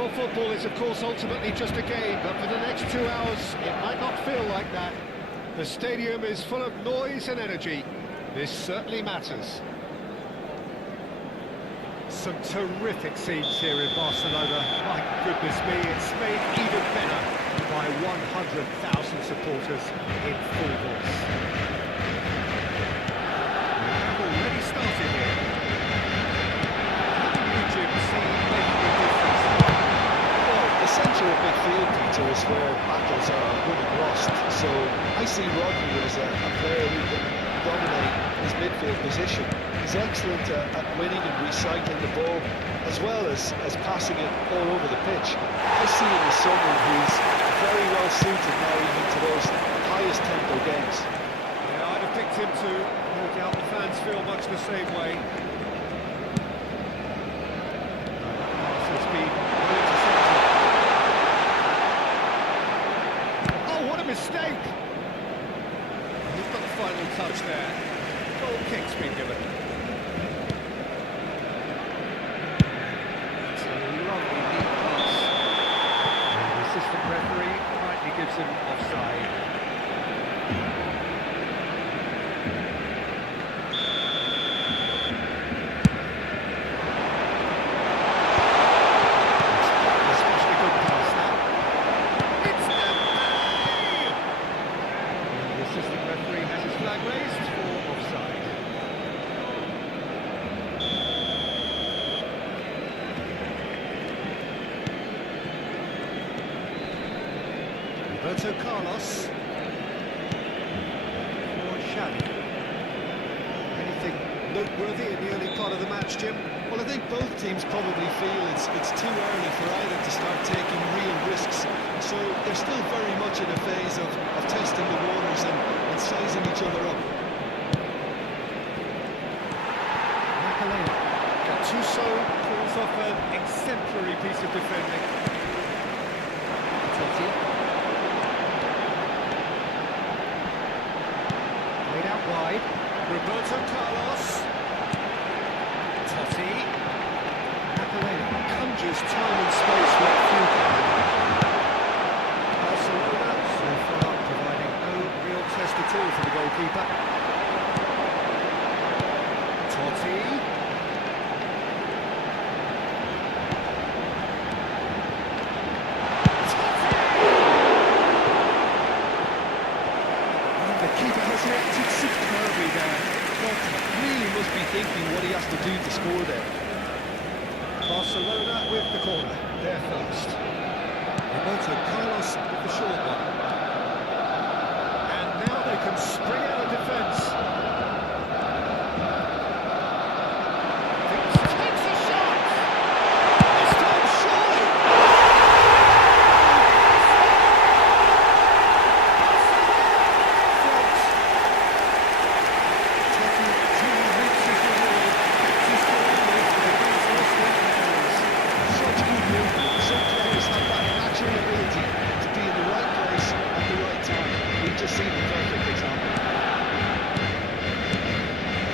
Well, football is, of course, ultimately just a game, but for the next 2 hours, it might not feel like that. The stadium is full of noise and energy. This certainly matters. Some terrific scenes here in Barcelona. My goodness me, it's made even better by 100,000 supporters in full voice. We have already started here. How do you, Jim, see making a difference? Well, the centre of midfield, Peter, is where battles are won and lost. So I see Rodri as a player who can dominate his midfield position. He's excellent at winning and recycling the ball, as well as passing it all over the pitch. I see him as someone who's very well suited now even to those highest tempo games. Yeah, I'd have picked him too. No doubt the fans feel much the same way. Pass speed, well intercepted. Oh, what a mistake! He's got the final touch there. Goal kick's been given. It's a lovely neat pass. And the assistant referee rightly gives him offside. Especially good pass that. It's Dembele! And the assistant referee has his flag raised for offside. Roberto Carlos for Xavi. Anything noteworthy in the early part of the match, Jim? Well, I think both teams probably feel it's too early for either to start taking real risks. So they're still very much in a phase of testing the waters and sizing each other up. Gattuso pulls off an exemplary piece of defending. Totti. Played out wide. Roberto Carlos. Totti. Makalena conjures time and space where few can. Barcelona so far providing no real test at all for the goalkeeper. Totti. The keeper has reacted superbly there. But really must be thinking what he has to do to score there. Barcelona with the corner, they're first. Roberto Carlos with the short one. And now they can spring out of defence. Takes a shot! This time surely!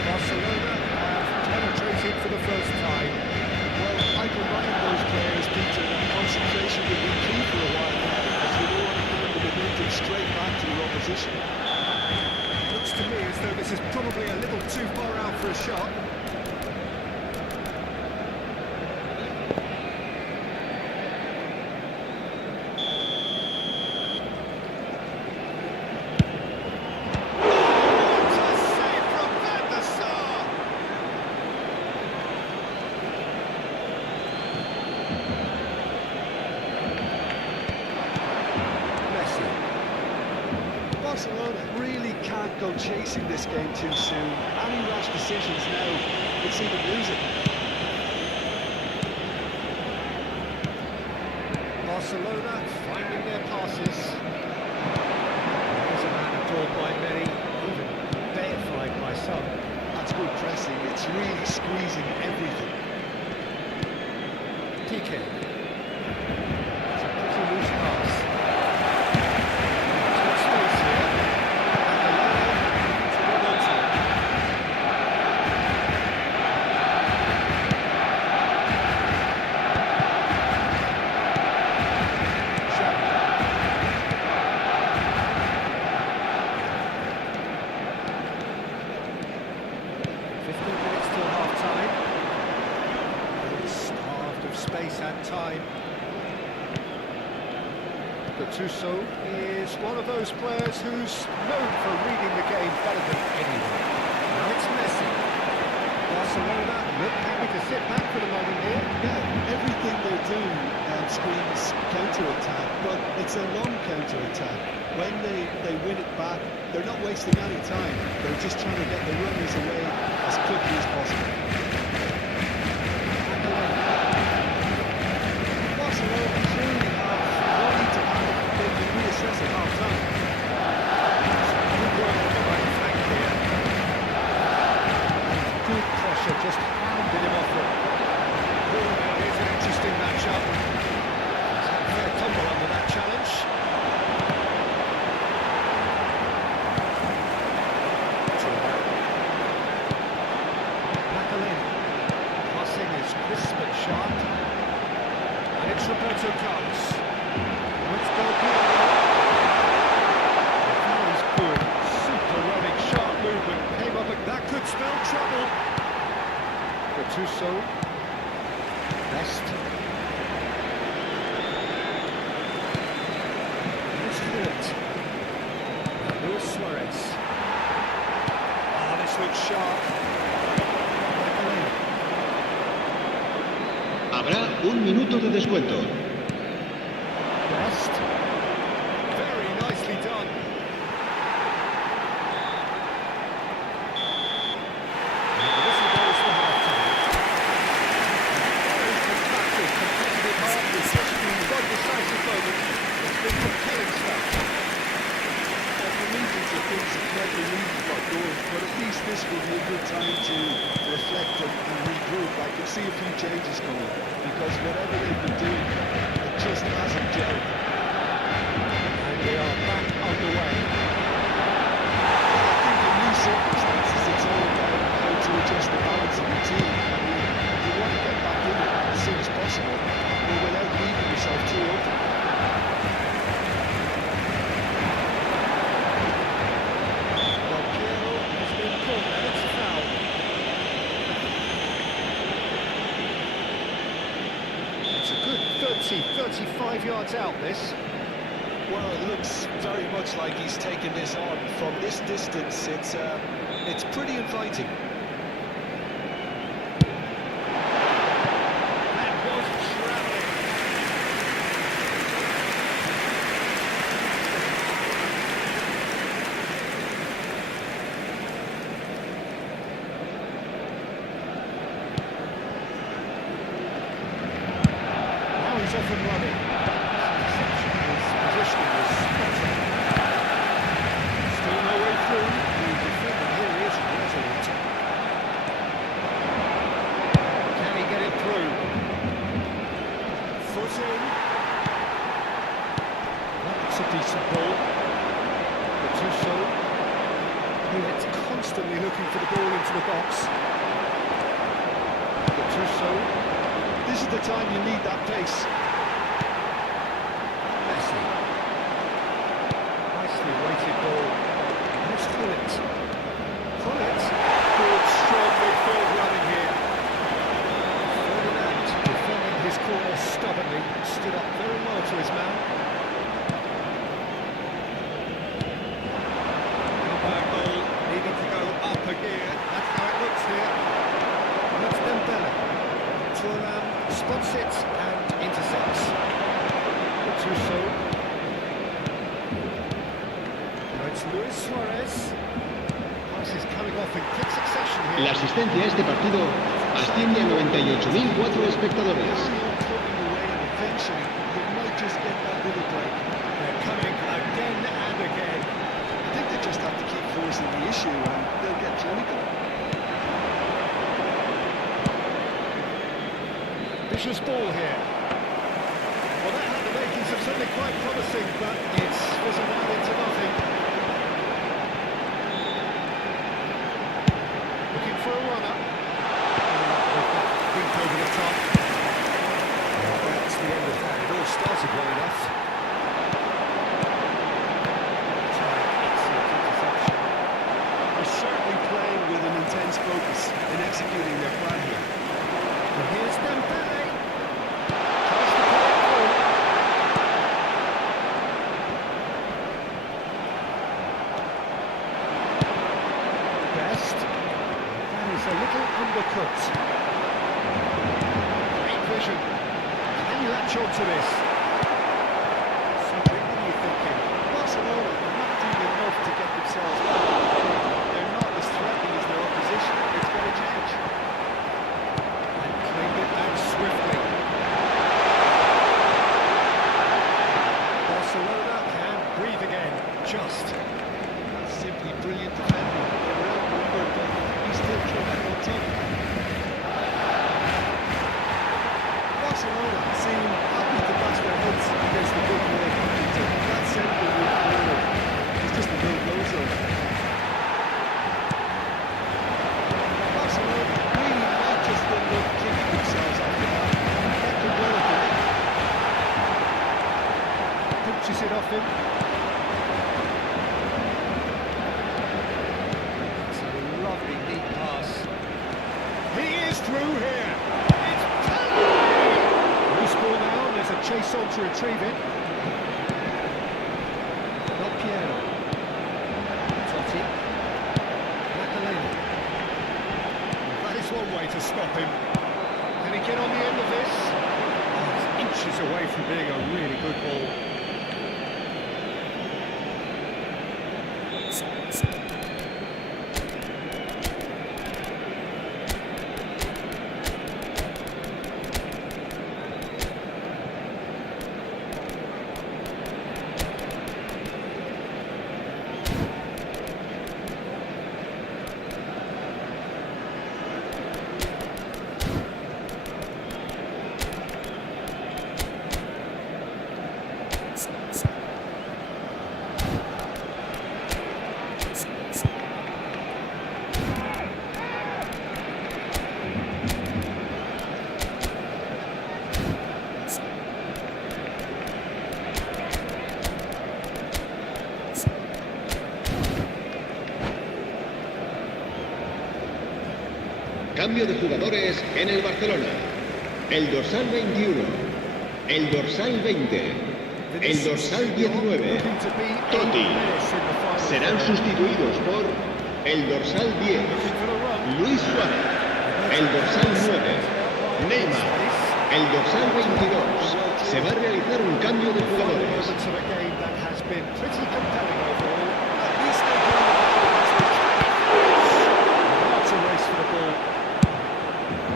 Barcelona have penetrated for the first time. Well, I remind those players, Peter, that concentration will be key for a while, as you don't want to turn the momentum straight back to your opposition. Looks to me as though this is probably a little too far out for a shot. Barcelona really can't go chasing this game too soon. Any rash decisions now could see them lose it. Barcelona finding their passes. He's a man adored by many, even deified by some. That's good pressing. It's really squeezing everything. PK. It's a pretty loose pass. Top space here. Makalena to Roberto. that time. Gattuso is one of those players who's known for reading the game better than anyone. Now it's Messi. Barcelona look happy to sit back for the moment here. Yeah, everything they do screams counter-attack, but it's a long counter-attack. When they win it back, they're not wasting any time. They're just trying to get the runners away as quickly as possible. Barcelona clearly have no need to panic. They can reassess at half-time. Good work on the right flank here. Good pressure, just hounded him off it. Oh, now here's an interesting matchup. He's had a fair tumble under that challenge. Passing is crisp and sharp. And it's Roberto Carlos. Let's go Pirlo. That was good. Super running, sharp movement. Came up and that could spell trouble. Gattuso. Best. Here's Phillips. Luis Suarez. Oh, this looks sharp. Habrá un minuto de descuento. Best. Very nicely done. And the whistle goes for half-time. Very combative, competitive half, especially in one decisive moment. It's been compelling stuff. For millions of things have never really got going, but at least this will be a good time to reflect and regroup. I can see a few changes coming, because whatever they've been doing, it just hasn't gelled. And we are back underway. I think in these circumstances, it's all about how to adjust the balance of the team. I mean, you want to get back in it as soon as possible, but without leaving yourself too open. It's a good 35 yards out, this. Well, it looks very much like he's taken this on. From this distance, it's pretty inviting. That was travelling. Now he's off and running. His positioning was spot on. Still no way through. The defender here is resolute. Can he get it through? Foot in. That's a decent ball. Gattuso. It's constantly looking for the ball into the box. Gattuso. This is the time you need that pace. Messi. Nicely weighted ball. Here's Phillips. Good, strong midfield running here. Ferdinand defending his corner stubbornly. Stood up very well to his man. Comeback goal. Needed to go up a gear. That's how it looks here. And it's Dembele. Thuram spots it and intercepts. Gattuso. Now it's Luis Suarez. Pass is coming off in quick succession here. La asistencia a este partido asciende a 98.004 espectadores. Putting away, and eventually you might just get that little break. They're coming again and again. I think they just have to keep forcing the issue, and they'll get clinical. Vicious ball here. Well, that had the makings of something quite promising, but it's fizzled out into nothing. Looking for a runner. Deep over the top. Well, that's the end of that. It all started well enough. Excellent interception. They're certainly playing with an intense focus in executing their plan here. And here's Dembele. a little undercut. Great vision. Can you latch on to this? Cedric, what are you thinking? Barcelona are not doing enough to get themselves back. They're not as threatening as their opposition. It's got to change. And cleaned it down swiftly. Barcelona can breathe again. Just. That's simply brilliant defending. They were outnumbered, but he still came back on top. Barcelona seem happy to bash their heads against the big wall. That centre move forward is just a no-go zone. Barcelona really might just end up kicking themselves after that. That could well have been it. Pinches it off him. It's a lovely neat pass. He is through here. It's loose ball now, and there's a chase on to retrieve it. Not Piero. Totti. Makaleli. That is one way to stop him. Can he get on the end of this? Oh, it's inches away from being a really good ball. Cambio de jugadores en el Barcelona. El dorsal 21, el dorsal 20, el dorsal 19, Totti. Serán sustituidos por el dorsal 10, Luis Suárez, el dorsal 9, Neymar, el dorsal 22. Se va a realizar un cambio de jugadores.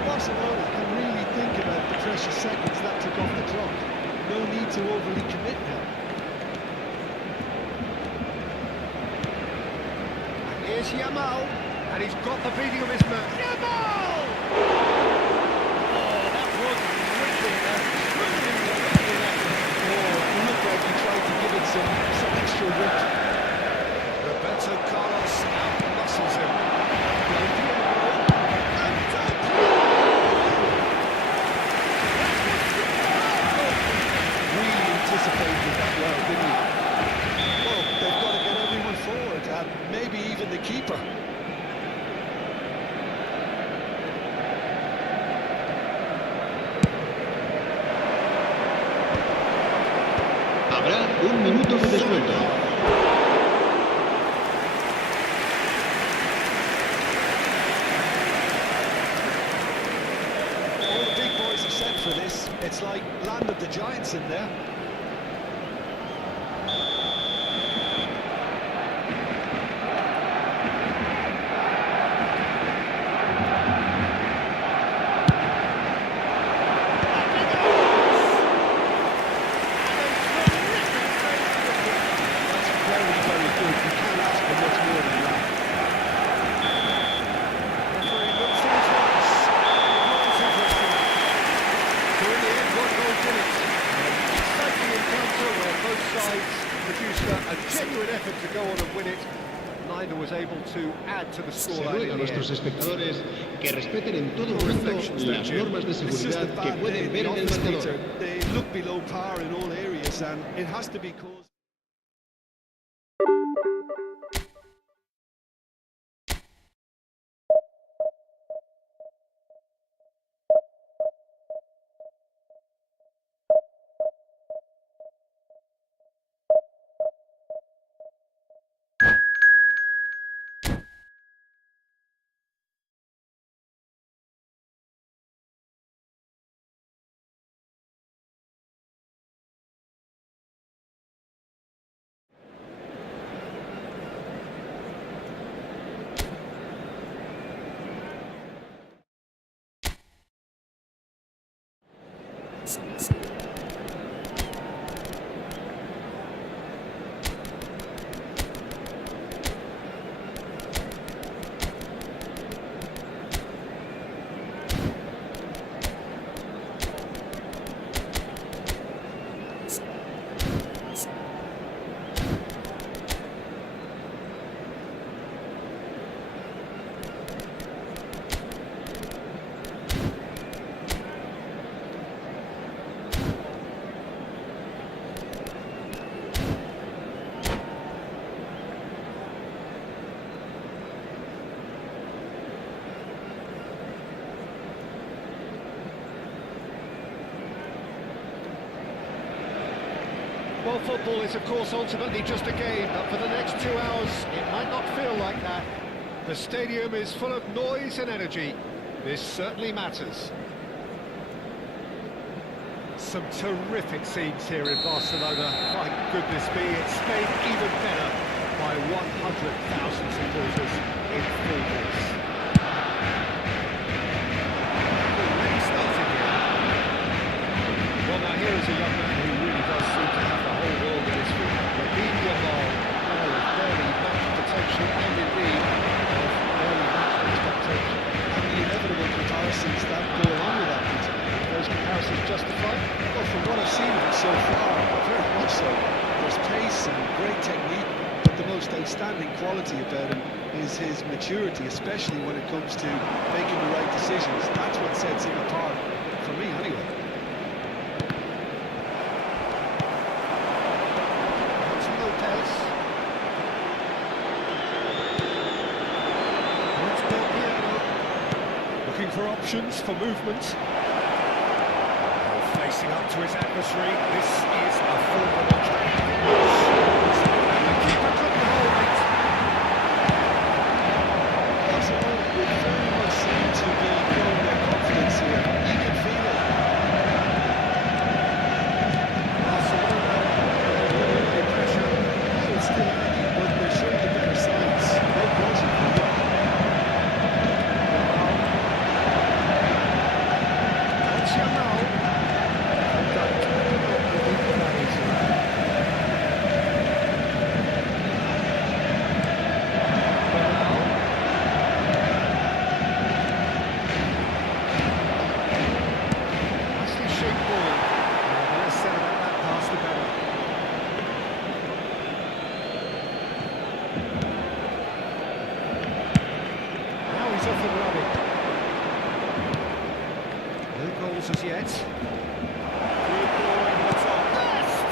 Barcelona can really think about the precious seconds that took off the clock. No need to overly commit now. And here's Yamal, and he's got the beating of his man. Yamal! Oh, that was really It looked like he tried to give it some extra width. Roberto Carlos out-muscles him. Anticipated that well, didn't he? Well, they've got to get everyone forward, and maybe even the keeper. Habrá un minuto de descuento. All the big boys are set for this. It's like Land of the Giants in there. Se ruega a nuestros espectadores que respeten en todo momento las normas de seguridad que pueden ver en el marcador. They look below par in all areas, and it has to be caused. Well, football is, of course, ultimately just a game, but for the next 2 hours, it might not feel like that. The stadium is full of noise and energy. This certainly matters. Some terrific scenes here in Barcelona. My goodness me, it's made even better by 100,000 supporters in full force. Already started here. Well, now here is a young man who really does seem to have the whole world at his feet. Nova, player of early match potential and indeed of early match expectation. And the inevitable comparisons that go along with that, Peter. Those comparisons justified? Well, from what I've seen of him so far, very much so. There's pace and great technique, but the most outstanding quality about him is his maturity, especially when it comes to making the right decisions. That's what sets him apart, for me anyway. Looking for options for movement. Facing up to his adversary. This is a formidable track. And the keeper couldn't hold it. Barcelona would very much seem to be growing their confidence here. You can feel it. Barcelona under pressure. It's still lagging, but they're showing the better sides. No question. As yet. Good ball over the top. Best!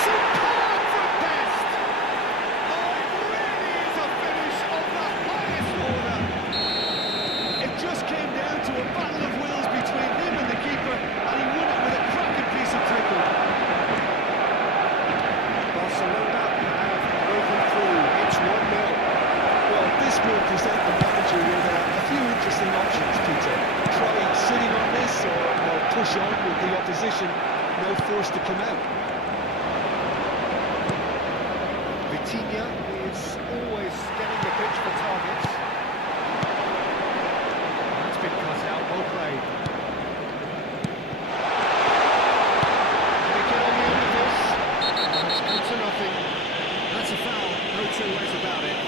Superb from Best! Oh, it really is a finish of the highest order. It just came down to a battle of wills between him and the keeper, and he won it with a cracking piece of trickery. Barcelona have broken through. It's 1-0. Well, this will present the manager with a few interesting options, Peter. Try sitting on this or push on with the opposition, no force to come out. Vitinha is always getting the pitch for targets. That's been cut out, well played. Can he get on the end of this? It's good to nothing. That's a foul, no two ways about it.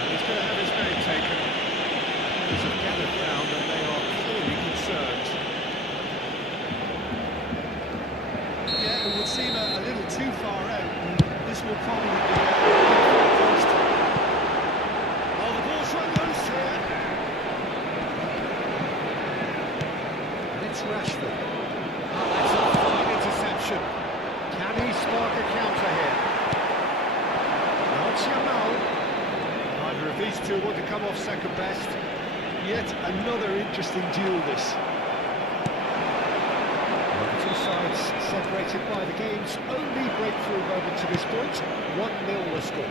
And he's going to have his name taken. Have gathered round and they are clearly concerned. Yeah, it would seem a little too far out. This will probably be a first. Oh, the ball's run loose here. And it's Rashford. Oh, that's a fine interception. Can he spark a counter here? No, it's Yamal. Neither of these two want to come off second best. Yet another interesting duel this. The two sides separated by the game's only breakthrough moment to this point. 1-0 the score.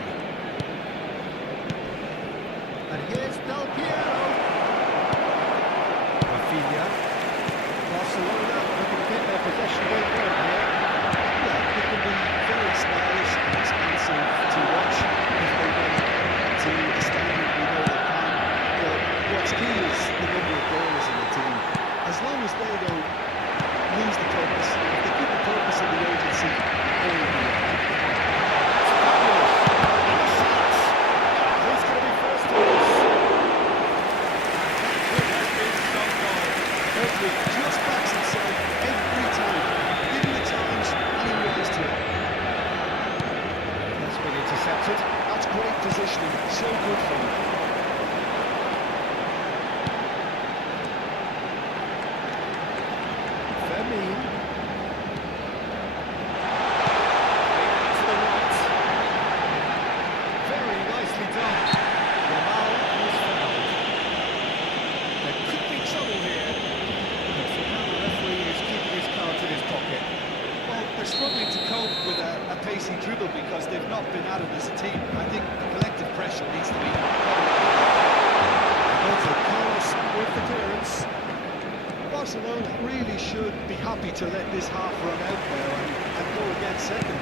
And here's Del Piero. Rafinha. Barcelona looking to get their possession game going here. Yeah, it can be very stylish and expensive to watch if they get to the standard we know they can. But what's key is the number of goals So good for him. Vermeer. To the right. Very nicely done. Yamal is fouled. There could be trouble here. But for now, the referee is keeping his cards in his pocket. Well, they're struggling to cope with a pacey dribble because they've not been at it as a team. I think the collective pressure needs to be Also, Carlos with the clearance. Barcelona really should be happy to let this half run out now and go again second.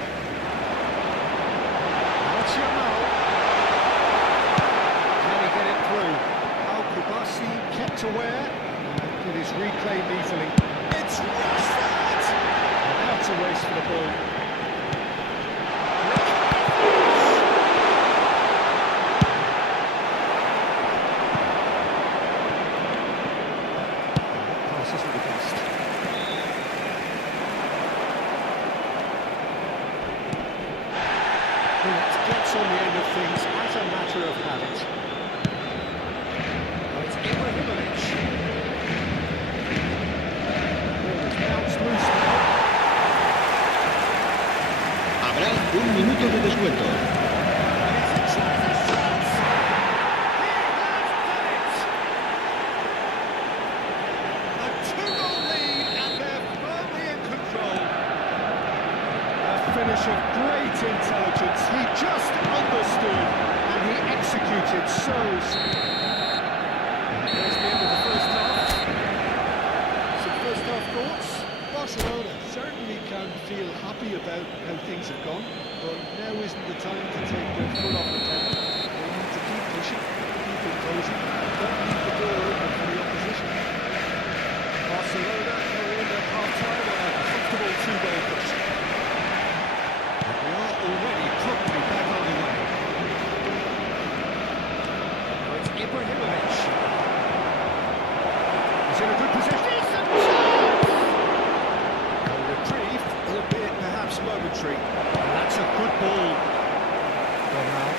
That's Yamal. Can he get it through? Al-Kubasi kept aware. And it is reclaimed easily. It's Rashford! And out to race for the ball. Passes for the best. It gets on the end of things as a matter of habit. Now it's Ibrahimovic. Ball is bounced loose now. Habrá un minuto de descuento. And it's a chance of shots! He has done it! A two-goal lead and they're firmly in control. A finish of great intelligence. He just understood and he executed so. And there's the end of the first half. Some first half thoughts? Barcelona certainly can feel happy about how things have gone, but now isn't the time to take their foot off the pedal. They need to keep pushing, keep imposing, don't leave the door open for the opposition. Barcelona are in at half-time on a comfortable two-goal push. But we are already properly back on the way. Now it's Ibrahimovic. He's in a good position. Decent chance! A reprieve, albeit perhaps momentary. And that's a good ball. Well now.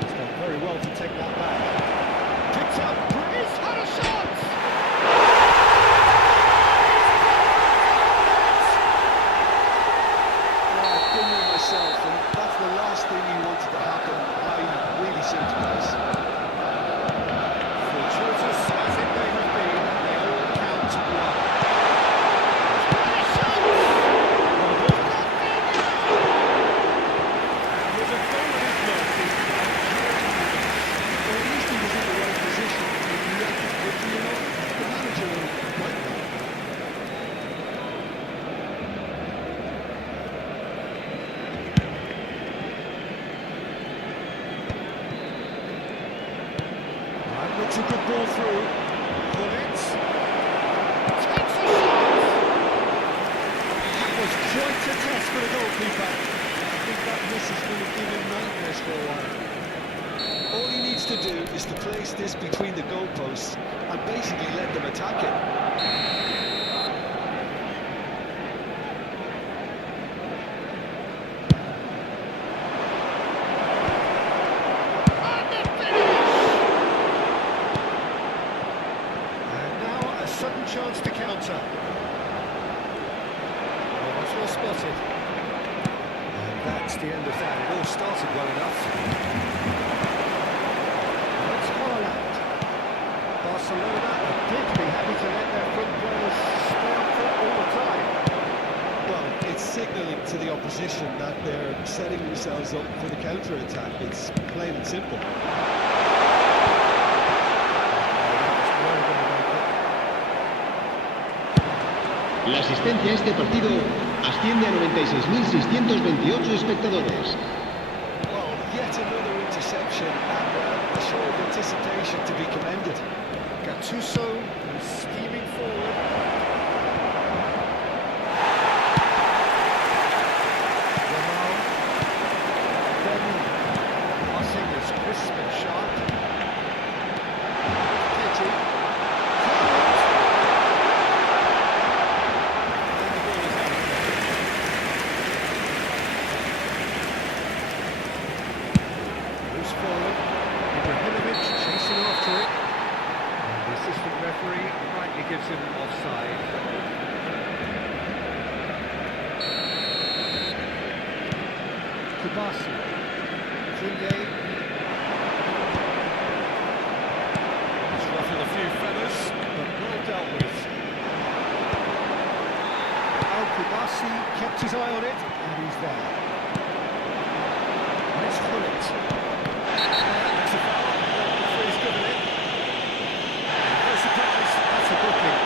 He's done very well to take that back. Picked up, he's had a shot! I've been there myself, and that's the last thing you wanted to happen. I really sympathise. Fortuitous as it may have been, they all count one. And a shot! And with a goal at his mercy, Well, at least he was in the right position and reacted quickly enough. The manager might know. that looks a good ball through. Pullins takes a shot! That was quite a test for the goalkeeper. I think that miss is going to give him nightmares for a while. All he needs to do is to place this between the goalposts and basically let them attack it. And the finish! And now a sudden chance to counter. Oh, that's well spotted. And that's the end of that. It all started well enough. That's Holland. Barcelona appear to be happy to let their front players stay up front all the time. Well, it's signalling to the opposition that they're setting themselves up for the counter-attack. It's plain and simple. La asistencia a este partido asciende a 96.628 espectadores. Well, yet another interception and a show of anticipation to be commended. Gattuso is scheming forward. Yamal. Then passing is crisp and sharp. Pedri. And the ball is out of play. moves forward. Ibrahimovic chasing after it. And the assistant referee rightly gives him offside. Kubasi. Tunde. He's ruffled a few feathers, but well dealt with. Kubasi kept his eye on it, and he's there. Let's pull it. That's a foul. The referee's given it. No surprise, that's a booking.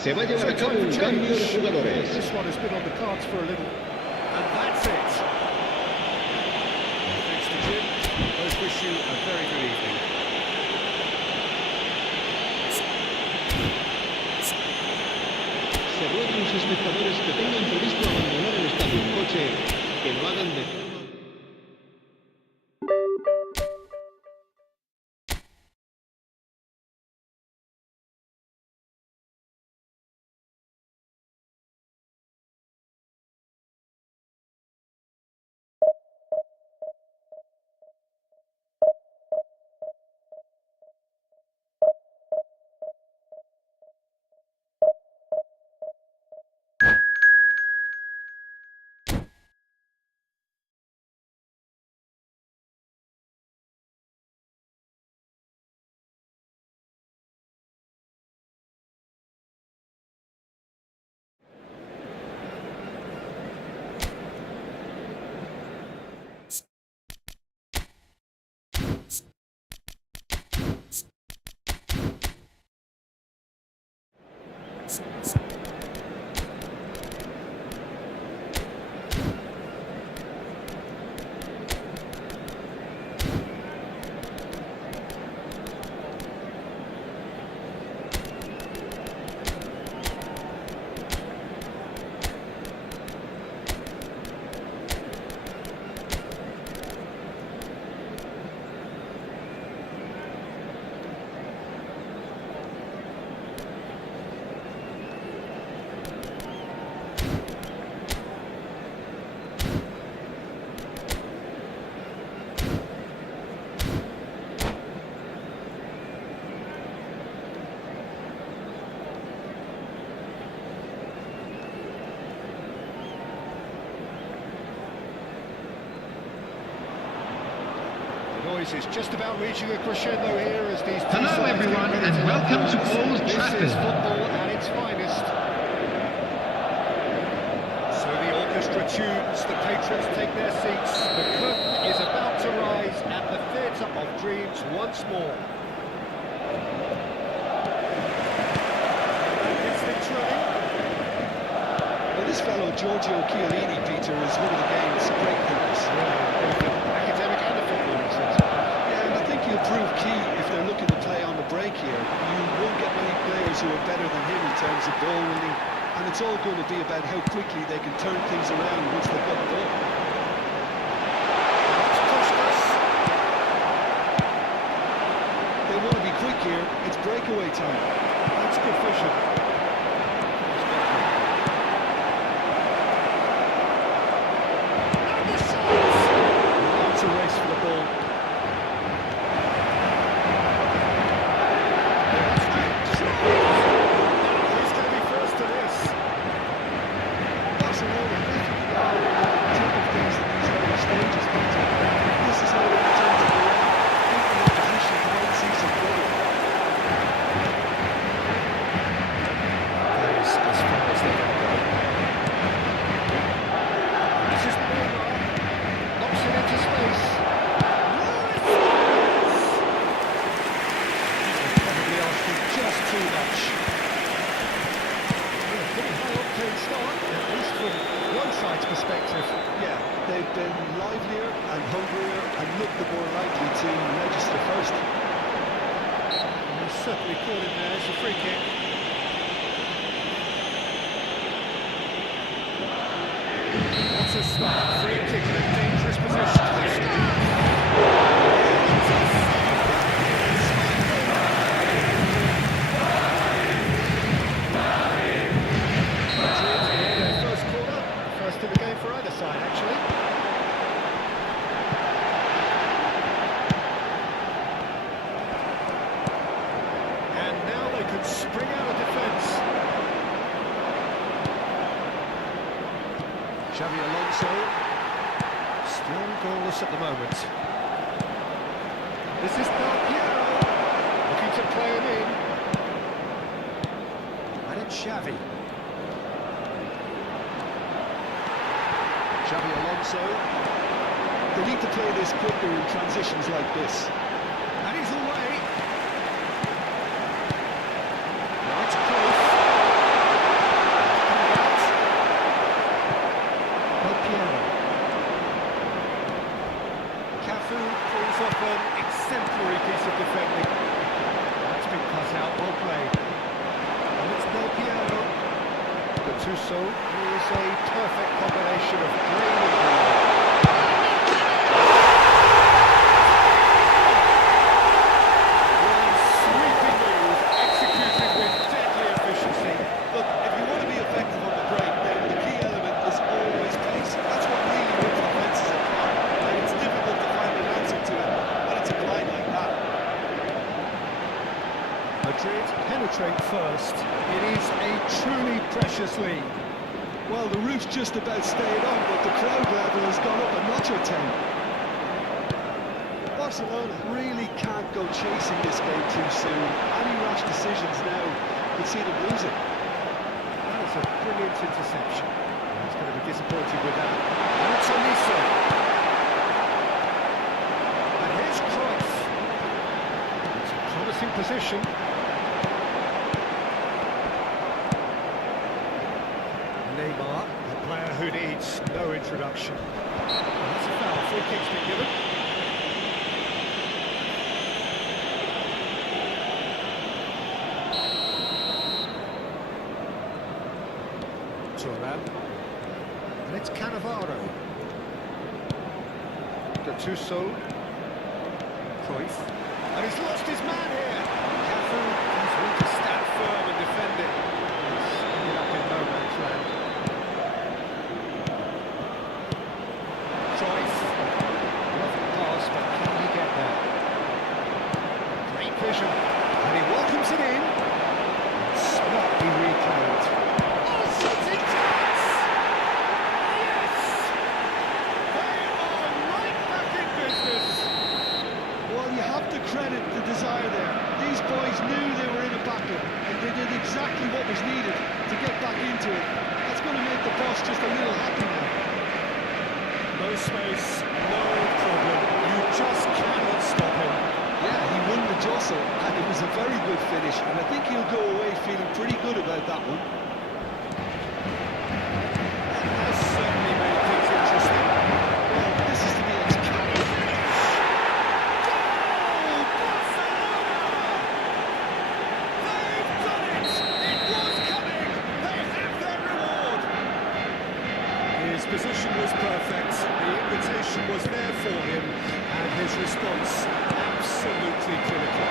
Se va a llevar a cabo un cambio de jugadores. This one has been on the cards for a little. And that's it. Thanks to Jim. Both wish you a very good evening. Se ruega a los espectadores que tengan previsto abandonar el estadio en coche, que lo hagan de forma... Noise is just about reaching a crescendo here as these two Hello sides everyone get ready and to welcome to advance. Old This is Trafford. football at its finest. So the orchestra tunes, the patrons take their seats. The curtain is about to rise at the theatre of dreams once more. It's the train. Well, this fellow Giorgio Chiellini, Peter, is one of the game's great thinkers. Academic and a footballer, he says. Yeah, and I think he'll prove key if they're looking to play on the break here. You won't get many players who are better than him in terms of ball winning, and it's all going to be about how quickly they can turn things around once they've got the ball. They want to be quick here. It's breakaway time. That's good vision. It's a race for the ball. Who's going to be first to this? Barcelona definitely are on top of things at these early stages, Peter. This is how they return to the league. In position to win season goal. Goes as far as they're going to go. This is Neymar. Knocks it into space. Probably asking just too much. A pretty high-octane start, at least from one side's perspective. Yeah, they've been livelier and hungrier and looked the more likely to register first. And there's certainly called him there. It's a free kick. What a start. Free kick in a dangerous position. Their first corner. First in the game for either side, actually. And now they could spring out of defence. Xavi Alonso, still goalless at the moment. This is Del Piero, looking to play him in. And it's Xavi. Xavi Alonso. They need to play this quicker in transitions like this. And he's away. Now it's close. Del Piero. Cafu pulls off an exemplary piece of defending. That's been cut out, well played. And it's Del Piero. Gattuso is a perfect combination of brain and power. One sweeping move, executed with deadly efficiency. Look, if you want to be effective on the break, then the key element is always pace. That's what really wins defences at par. And it's difficult to find an answer to it when it's a glide like that. Madrid penetrate first. It is a truly precious lead. Well, the roof's just about stayed on, but the crowd level has gone up a notch or 10. Barcelona really can't go chasing this game too soon. Any rash decisions now could see them lose it. That is a brilliant interception. He's going to be disappointed with that. And it's Olisa. And here's Cruyff. It's a promising position. Neymar, a player who needs no introduction. That's a foul. Free kick's been given. Thuram. And it's Cannavaro. Gattuso. Cruyff. And he's lost his man here. Cafu is going to stand firm and defend it. He's ended up in no man's land. Cruyff. Lovely pass, but can he get there? Great vision. And he welcomes it in. Smartly reclaimed. Oh, shooting chance! Yes! They are right back in business. Well, you have to credit the desire there. These boys knew they were in a battle, and they did exactly what was needed to get back into it. That's going to make the boss just a little happy now. No space, no problem. You just cannot stop him. Yeah, he won the jostle, and it was a very good finish, and I think he'll go away feeling pretty good about that one. That has certainly made things interesting. Well, this is to be expected. Goal! Barcelona! They've done it! It was coming! They have their reward! His position was perfect, the invitation was there for him, and his response absolutely clinical.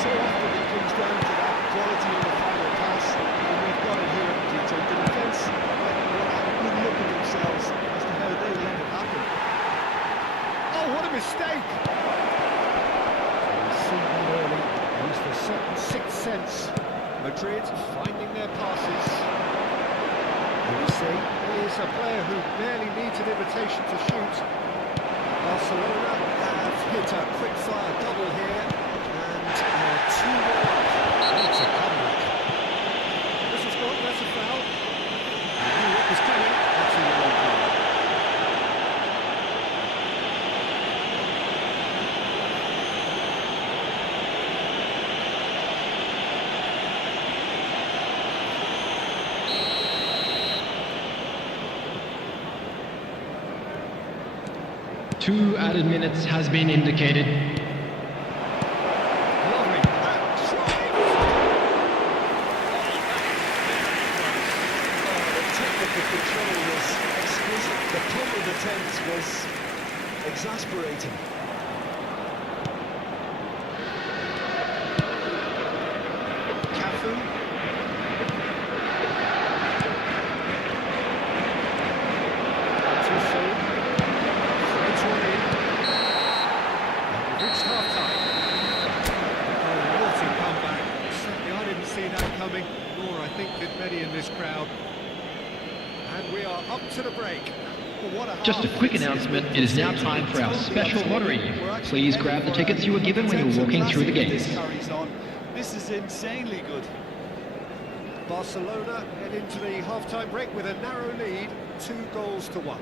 So often it comes down to that quality in the final pass, and we've got it here, Tito. The defence will have a good look at themselves as to how they let it happen. Oh, what a mistake! We've seen that early, used a certain sixth sense. Madrid finding their passes. Olisa is a player who barely needs an invitation to shoot. Barcelona have hit a quick-fire double here, and 2 more. That's a comeback. This is good, that's a foul. He knew what was coming. That's a yellow card. Two added minutes has been indicated. Lovely. And try is exasperating. Cafu. Too soon. Threads one in. We've reached half-time. Oh, what a comeback. Certainly I didn't see that coming, nor I think did many in this crowd. And we are up to the break. Just a quick announcement, it is now time for our special lottery. Please grab the tickets you were given when you were walking through the gates. This is insanely good. Barcelona head into the half-time break with a narrow lead, 2-1.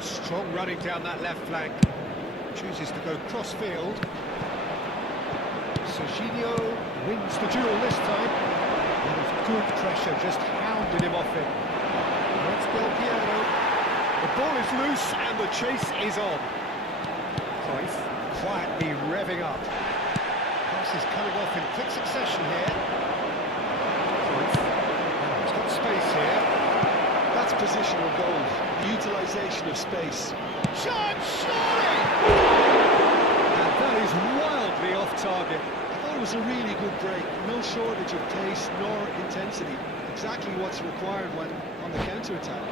Strong running down that left flank. Chooses to go cross-field. Serginho wins the duel this time. That was good pressure, just hounded him off it. That's Del Piero. The ball is loose and the chase is on. Cruyff quietly revving up. Pass is coming off in quick succession here. Cruyff. Oh, he's got space here. That's positional gold, the utilisation of space. Chance, surely! And that is wildly off target. I thought it was a really good break. No shortage of pace nor intensity. Exactly what's required when on the counter-attack.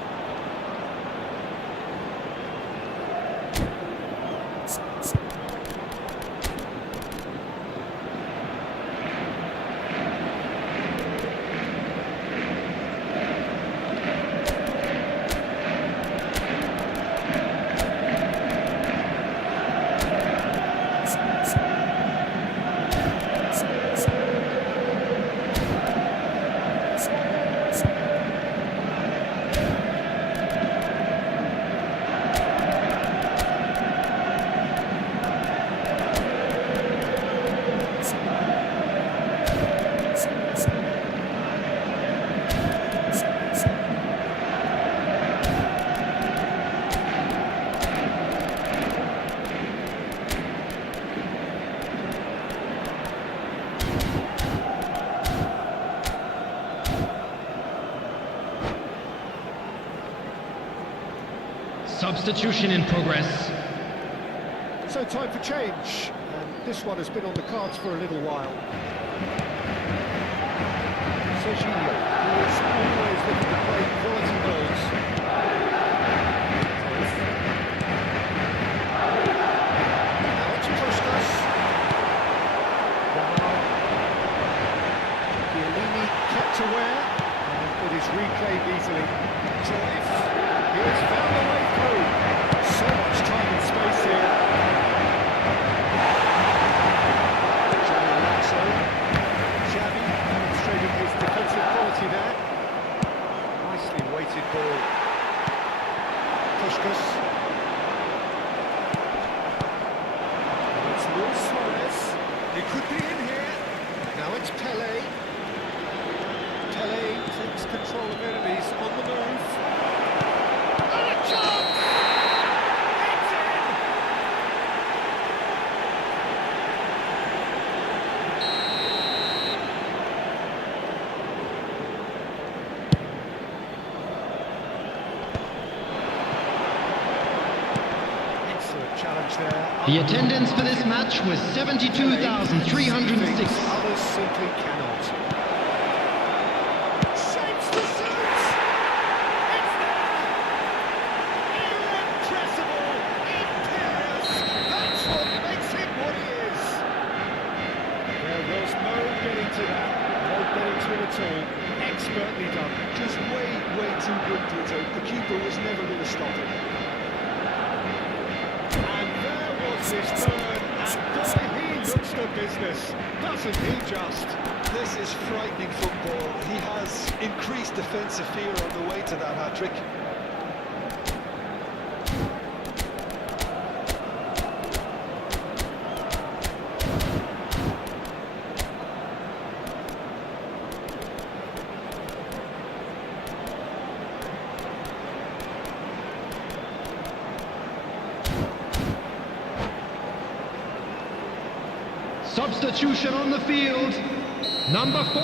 Substitution in progress. So time for change, and this one has been on the cards for a little while. Serginho, who is always looking to play quality goals. Now it's Puskas. Chiellini kept aware, and it is reclaimed easily. Cruyff, he has found a way through. So much time and space here. Xavi demonstrating his defensive quality there. Nicely weighted ball. Puskas. It's Luis Suarez. He could be in here. Now it's Pele. Pele takes control of enemies on the move. And a chance! It's in! Excellent challenge there. The attendance for this match was 72,306. Others simply cannot. Shapes the suit! It's there! Irrepressible! Imperious! That's what makes him what he is! There was no getting to that. No getting to it at all. Excellent. expertly done. Just way too good to it. The keeper was never going to stop it. And there was this burn, and boy, he looks the business, doesn't he just? This is frightening football. He has increased defensive fear on the way to that hat-trick. Substitution on the field. Number 4,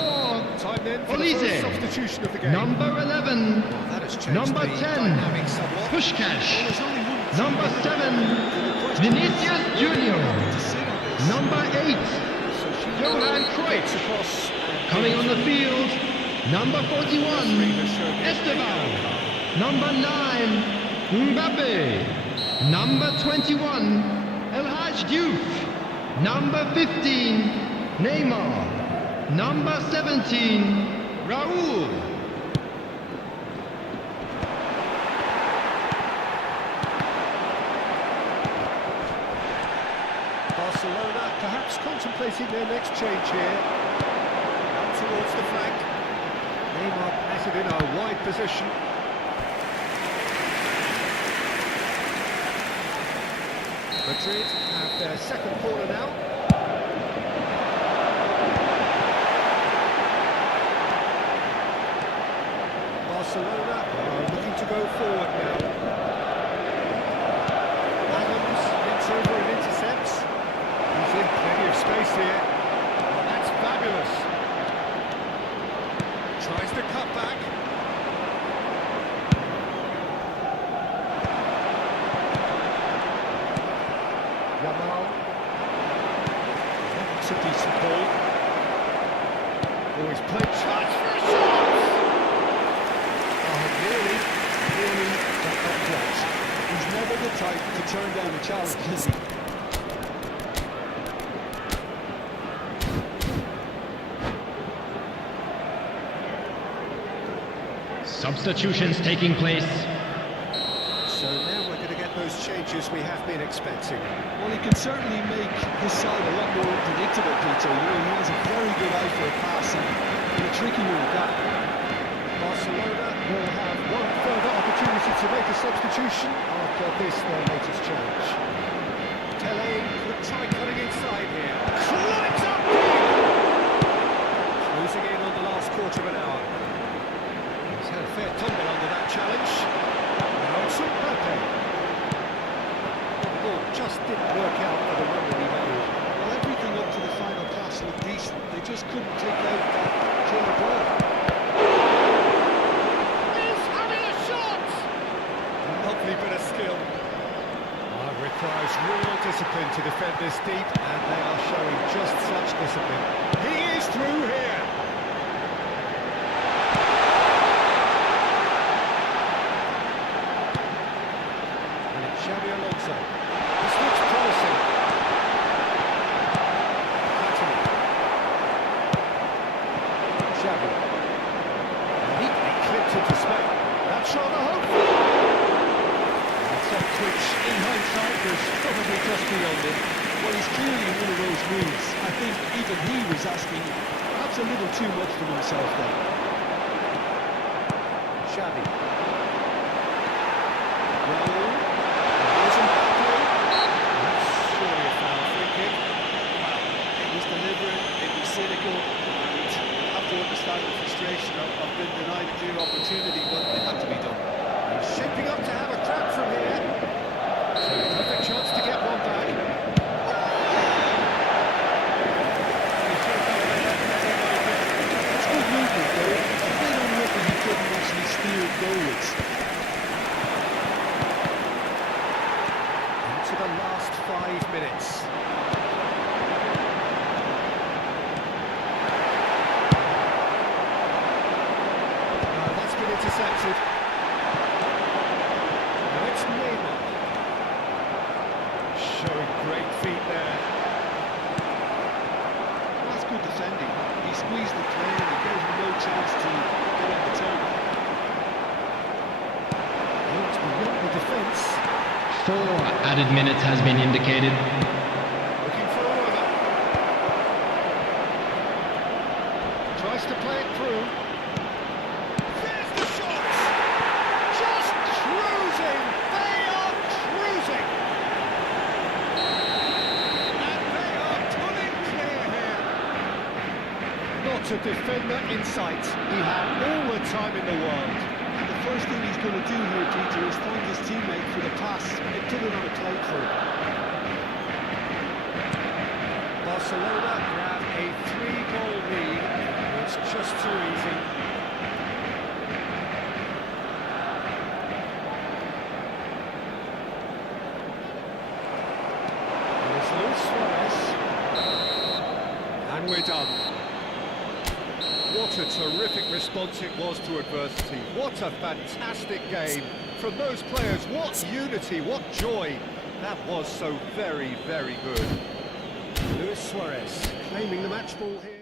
Time then for the first Olise. substitution of the game. Number 11, That has changed number the 10, dynamic somewhat. Pushkash. There's only one team Number in it. 7, The question Vinicius is, Junior. to sit on this. Number 8, So she Johan gets Cruyff. across and coming on the field. Number 41, Referee has shown the Esteban. outcome. Number 9, Mbappe. Number 21, El Hadj Diouf. Number 15, Neymar. Number 17, Raúl. Barcelona perhaps contemplating their next change here. Out towards the flank. Neymar passed it in a wide position. Madrid have their second corner now. Barcelona are looking to go forward now. Adams gets over and intercepts. He's in plenty of space here. Well, that's fabulous. Tries to cut back. Yamal. That's a decent ball. Oh, he's played chance for a shot! Oh, nearly got that close. He's never the type to turn down a challenge, is he? Substitutions taking place. So now we're going to get those changes we have been expecting. Well, he can certainly make his side a lot more unpredictable, Peter. You know, he has a very good eye for a pass and a tricky one at that. Barcelona will have one further opportunity to make a substitution after this, their latest change. Pele could try cutting inside here. Climbs up! Losing in on the last quarter of an hour. He's had a fair tumble under that challenge. Now it's Mbappe. The ball just didn't work out for the run that he made. Well, everything up to the final pass looked decent. They just couldn't take out that killer ball. He's having a shot! A lovely bit of skill. It requires real discipline to defend this deep, and they are showing just such discipline. He is through here! And it's Xabi Alonso. This looks promising. Anthony. Xabi. Neatly clipped into space. That's rather hopeful. That's a twitch in hindsight was probably just beyond it. Well, he's clearly in one of those moves. I think even he was asking perhaps a little too much from himself there. Xavi. Raúl. Here's Mbappe. That's surely a foul free kick. Well, it was deliberate, it was cynical, and you have to understand the frustration of being denied a clear opportunity, but it had to be done. He's shaping up to have a crack from here. So perfect chance to get one back. It's good movement, though. A bit unlucky he couldn't actually steer it goalwards. Into the last 5 minutes. That's been intercepted. Now it's Neymar. Showing great feet there. Well, that's good defending. He squeezed the play and he gave him no chance to get on the turn. Out beyond the defence. 4 added minutes has been indicated. Looking for another. Tries to play it through. There's the shot! Just cruising! They are cruising! And they are pulling clear here. Not a defender in sight. He had all the time in the world. And the first thing he's going to do here, Peter, is thank his teammate for the pass and put it on a plate for him. Barcelona grab a 3-goal lead. It's just too easy. And it's Luis Suarez. And we're done. What a terrific response it was to adversity. What a fantastic game from those players. What unity, what joy. That was so very, very good. Luis Suarez claiming the match ball here.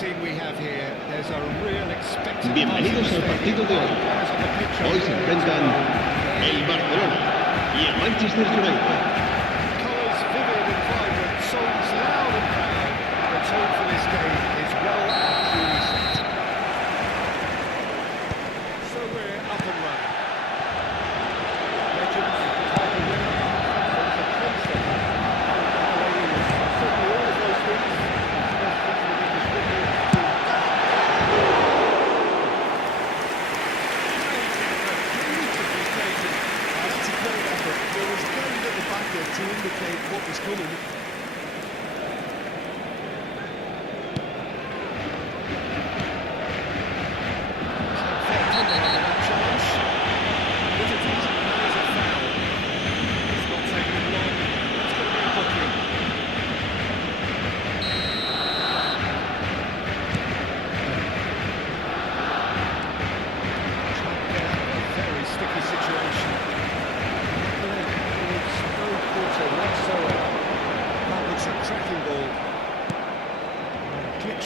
Scene we have here, there's a real expected. Bienvenidos al partido de hoy. Hoy se enfrentan el Barcelona y el Manchester United. Colours vivid and vibrant, songs loud and proud. The tone for this game is well and truly set. So we're up and running. Legends, title winner, the concept. Certainly all of those things.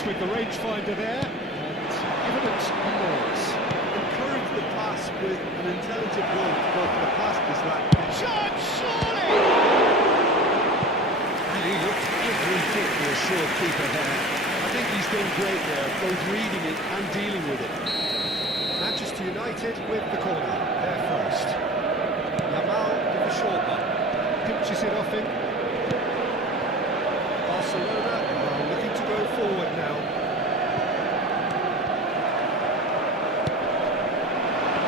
touch with the rangefinder there, and evidence emerges. Encourage the pass with an intelligent run, but the pass is lacking. Shot, surely! And he looked ridiculous, short keeper there. I think he's done great there, both reading it and dealing with it. Manchester United with the corner, there first. Yamal with the short one. Pinches it off him. Barcelona are looking to go forward now.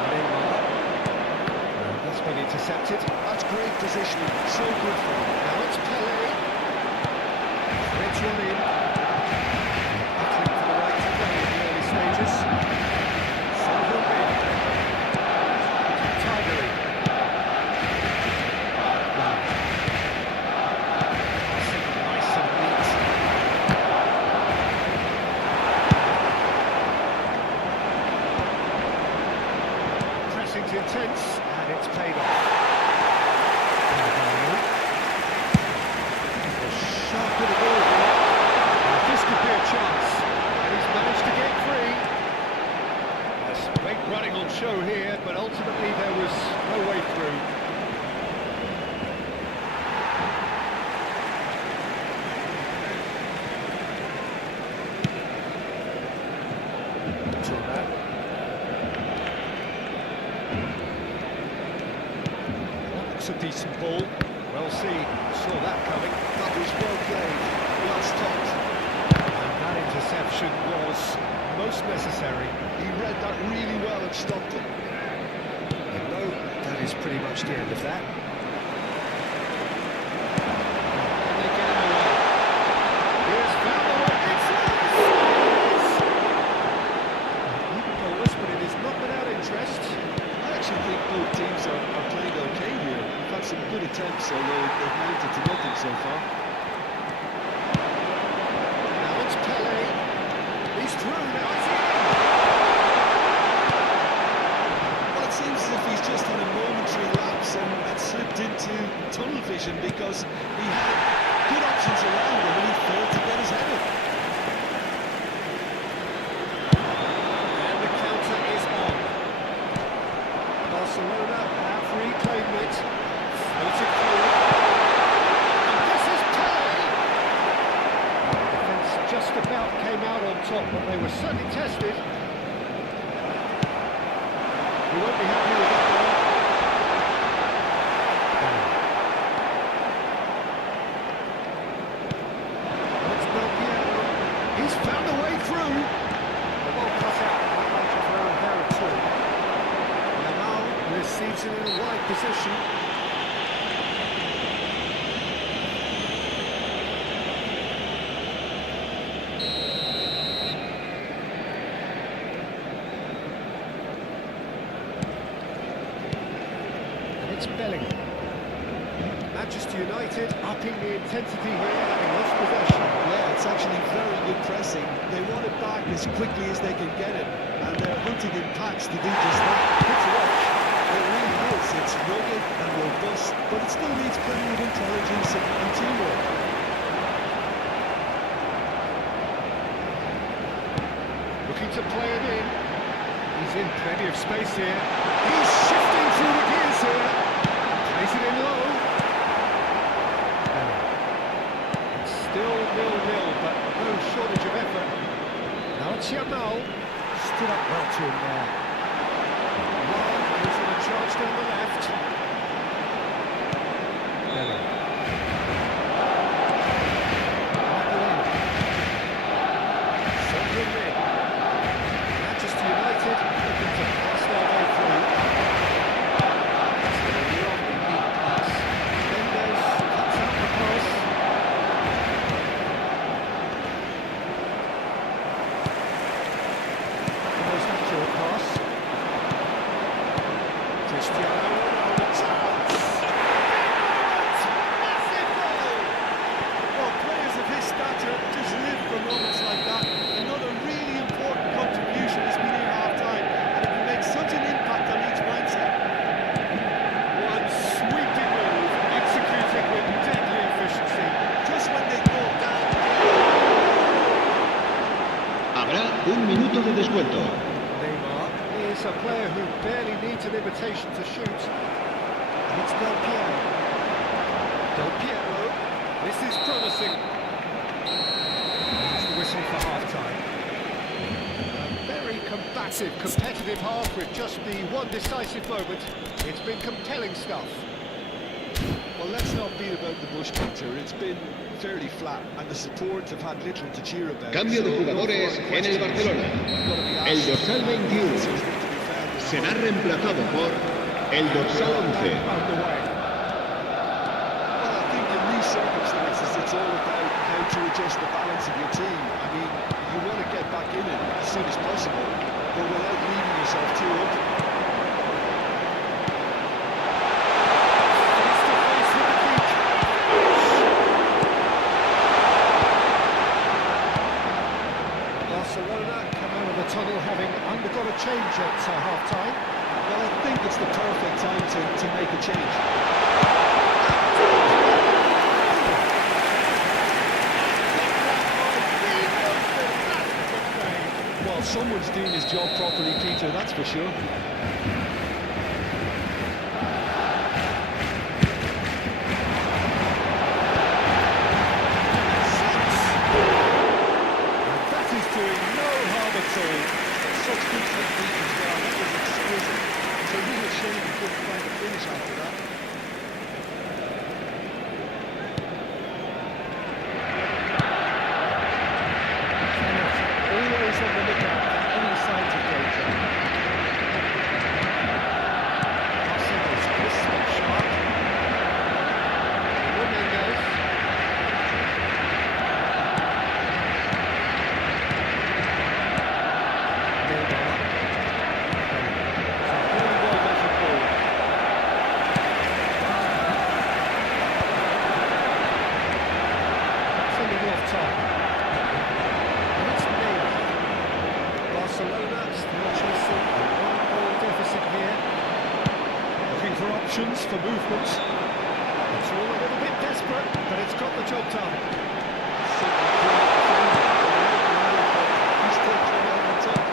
Neymar. That's been intercepted. That's great positioning, so good for him. Now it's Pele. Threads one in. Battling for the right to play in the early stages. Intense, and it's paid off. A sharp bit of ball there. This could be a chance, and he's managed to get free. There's some great running on show here, but ultimately there was no way through. A decent ball. Well seen. Saw that coming. That was well played, well stopped. And that interception was most necessary. He read that really well and stopped it. And no, that is pretty much the end of that. And they get him away. Here's Valor. It's even goal this, but it is not without interest. I actually think both teams are playing okay here. We've had some good attempts, although they've mounted to nothing so far. Now it's Pele. He's through now. It's in. Well, it seems as if he's just had a momentary lapse and slipped into tunnel vision because he had good options around him and he failed to get his head up. And the counter is on. Barcelona have reclaimed it. Floated through. And this is Pele. The defence just about came out on top, but they were certainly tested. We won't be happy with that one. That's Belgiano. He's found a way through. The ball cut out. I'd like to throw in there at all. Yamal receives it in a wide position. And it's Bellingham. Manchester United upping the intensity here, having lost possession. Yeah, it's actually very good pressing. They want it back as quickly as they can get it, and they're hunting in packs to do just that. It's rush. It really is. It's rugged and robust, but it still needs plenty of intelligence and teamwork. Looking to play it in. He's in plenty of space here. He's shifting through the gears here. Plays it in low. It's still 0-0, but no shortage of effort. Now it's Yamal. Stood up well to him there. He's in a charge down the left. Manchester United looking to pass their way through. It's a lovely deep pass. Mendes cuts out the cross. The most accurate pass. Cristiano Ronaldo. Chance! Massive goal! Well, players of his stature just live for moments like that. Another really important contribution has been in half-time, and it can make such an impact on each mindset. One sweeping move, executed with deadly efficiency. Just when they go down, un minuto de descuento. Neymar is a player who barely needs an invitation to shoot. And it's Del Piero. Del Piero, this is promising. There's the whistle for half-time. A very combative, competitive half with just the one decisive moment. It's been compelling stuff. Well, let's not beat about the bush, Peter. It's been fairly flat, and the support have had little to cheer about. Cambio de jugadores en el Barcelona. El dorsal 21 será reemplazado por el dorsal 11. Well, I think in these circumstances, it's all about how to adjust the balance of your team. I mean, you want to get back in it as soon as possible, but without leaving yourself too open. Barcelona come out of the tunnel having undergone a change at half-time. Well, I think it's the perfect time to make a change. Well, someone's doing his job properly, Peter, that's for sure. Such good technique as well, that was exquisite. It's a real shame he couldn't find a finish after that. Always on the lookout for any signs of danger. Passing is crisp and sharp. Rodriguez. Options for movement. It's all a little bit desperate, but it's got the job done. He's still trying out on top.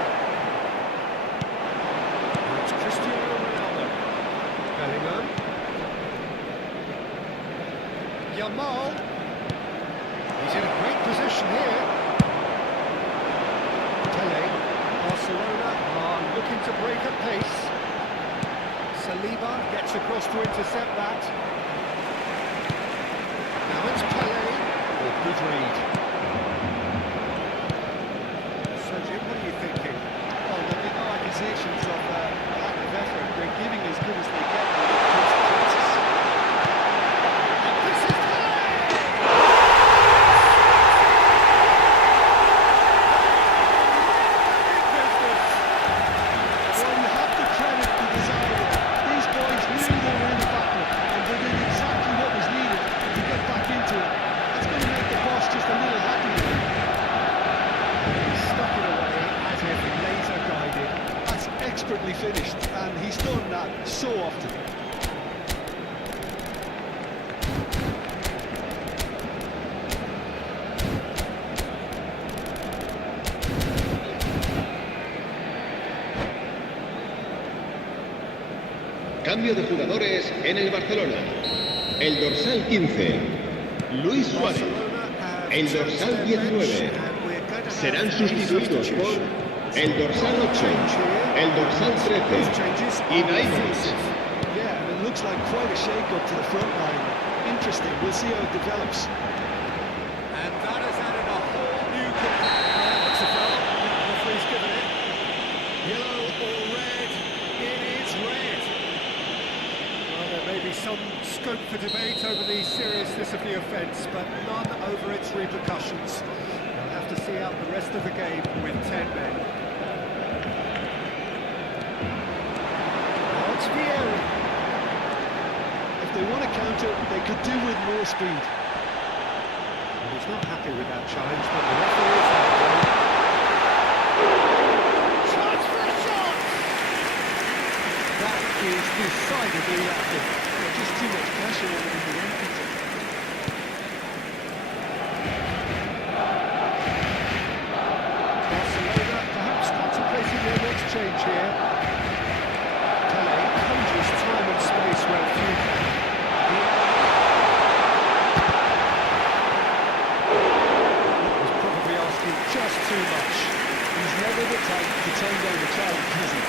It's Cristiano Ronaldo. Bellingham. Yamal. He's in a great position here. Pele. Barcelona are looking to break at pace. Saliba gets across to intercept that. Now it's Pele. Oh, good read. So Jim, what are you thinking? Well, there'll be no accusations of lack of effort. They're giving as good as they get when it comes to chances. And this is Pele! Well, you have to credit the desire. These boys knew they were in the battle, and they did exactly what was needed to get back into it. That's going to make the boss just a little happier. He stuck it away as if laser guided. That's expertly finished, and he's done that so often. Cambio de jugadores en el Barcelona. El dorsal 15, Luis Suárez. El dorsal 19 serán sustituidos por el dorsal 8, el dorsal 13 y Naimos. Yeah, it looks like quite a shake-up to the front line. Interesting, we'll see how it develops. And that has added a whole new component. It's a foul. The referee's given it. Yellow or red? It is red. Well, there may be some scope for debate over the seriousness of the offence, but none over its repercussions. They'll have to see out the rest of the game with 10 men. Now it's Vieri. If they want to counter, they could do with more speed. Well, he's not happy with that challenge, but the referee is out. Chance for a shot! That is decidedly lacking. Just too much pressure on him in the end, Peter. Barcelona tone down the crowd, does he?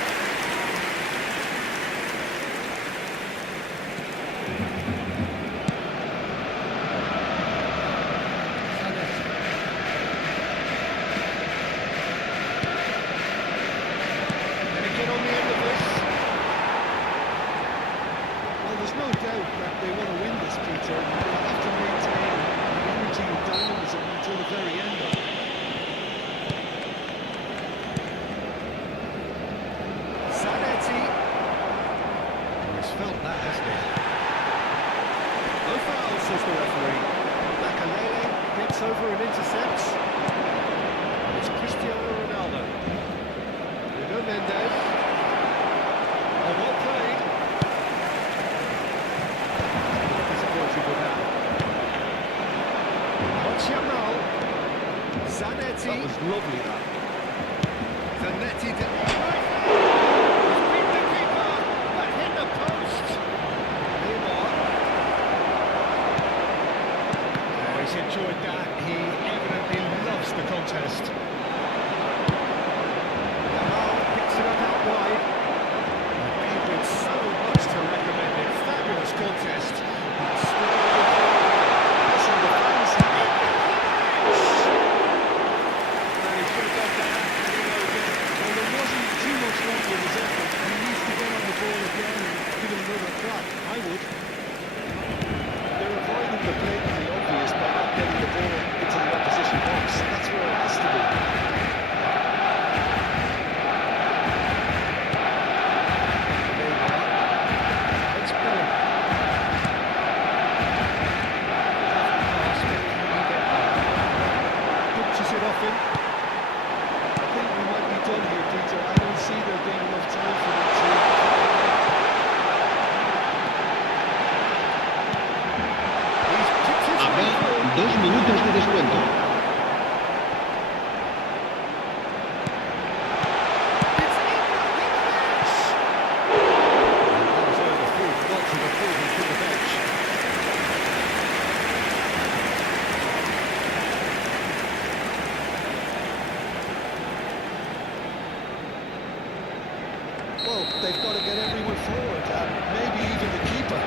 Get on the end of this. Well, there's no doubt that they want to win this, Peter. They'll have to maintain the energy and dynamism until the very end of it. Zanetti. He's felt that, hasn't he? No foul, says the referee. Makalele gets over and intercepts. And it's Cristiano Ronaldo. Nuno Mendes. Oh, well played. Disappointed with that. Martial. Zanetti. That was lovely, that. Zanetti did... He's beat the keeper, but hit the post. Neymar. Oh, he's enjoyed that. He evidently loves the contest. Yamal picks it up out wide. They've been so much to recommend it. Fabulous contest. But still... Listen, the fans And he should have gone down. And he knows it. Well, there wasn't too much wrong with his effort. He needs to get on the ball again and give it another crack. I would. They're avoiding the blatantly obvious by not getting the ball into the opposition box. That's where it has to be. It's Bellingham. Pass, but can he get there? Pinches it off him. I think we might be done here, Peter. I don't see there being enough time for them to... He's kicked his way Habrá through. 2 minutos de descuento. It's Ibrahimovic! And that was overthrown, not to the forward from the bench. Well, they've got to get everyone forward, maybe even the keeper.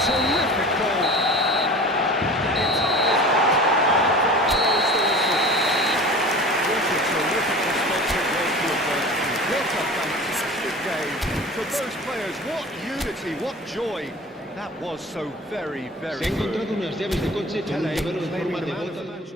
Terrific goal. What a terrific response it was to adversity. What a fantastic game. For those players, what unity, what joy. That was so very, Se very ha good. encontrado unas llaves de coche con un Tele llavero en claiming forma the de man of the bota. match.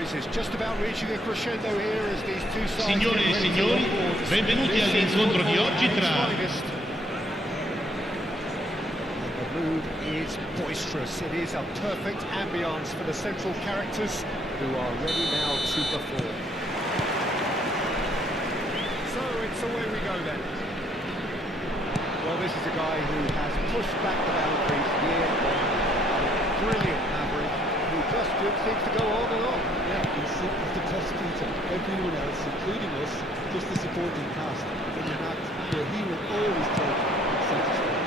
boys, is just about reaching a crescendo here as these two sides Signore e get ready to signori, onboard. benvenuti This is all'incontro di football oggi at its tra finest. And the mood is boisterous. It is a perfect ambience for the central characters who are ready now to perform. So it's away we go then. Well, this is a guy who has pushed back the boundaries year on year. Brilliant average, who just seems to go on and on. Yeah, he's the best Peter. Everyone else, including us, just the supporting cast, in an act where he will always take center stage.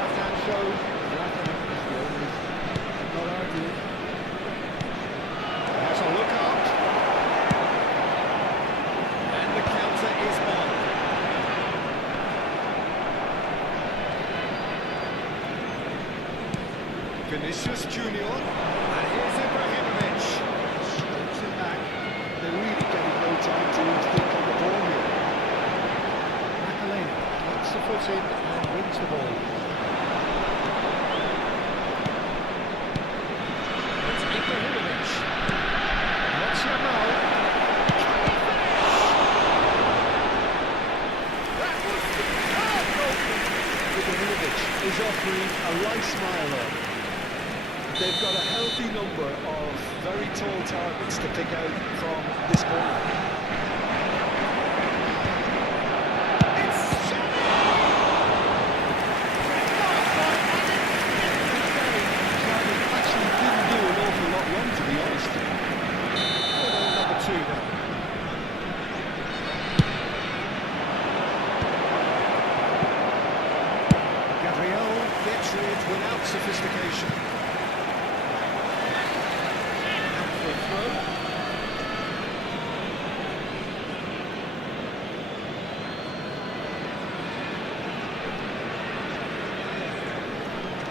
That shows Zlatan is the only. I'm not arguing. Has a look out. And the counter is on. Vinicius Junior, and here's Ibrahimovic. Strips it back. They're really getting no time to think on the ball here. Makalena gets the foot in and wins the ball. It's Ibrahimovic. What's your now? Can he finish? That was superb! Ibrahimovic is offering a light smile there. They've got a healthy number of very tall targets to pick out from this corner. It's Actually didn't do an awful lot wrong, to be honest. number two then. Gabriel gets rid without sophistication. Out for a throw.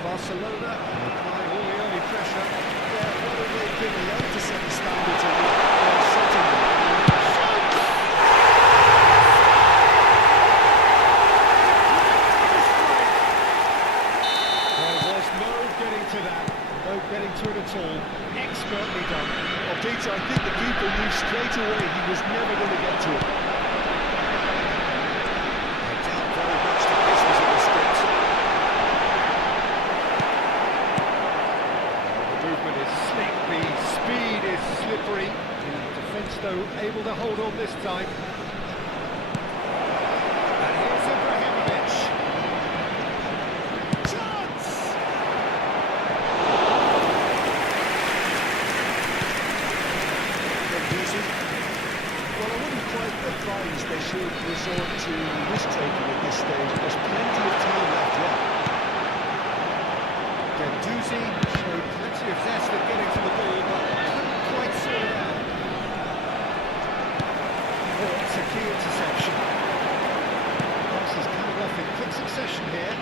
Barcelona applying all the early pressure. Yeah, what have they been allowed to set the standards of their setting? There was no getting to that, no getting to it at all. Expertly done. Well, Peter, I think the keeper knew straight away he was never going to get to it. I doubt very much that this was in the script. The movement is slick, the speed is slippery. The defence, though, able to hold on this time. And here's Ibrahimovic. Chance! Well, I wouldn't quite advise they should resort to risk-taking at this stage. There's plenty of time left yet. Gendouzi showed plenty of zest at getting to the ball, but couldn't quite sort it out. Oh, it's a key interception. Passes coming off in quick succession here.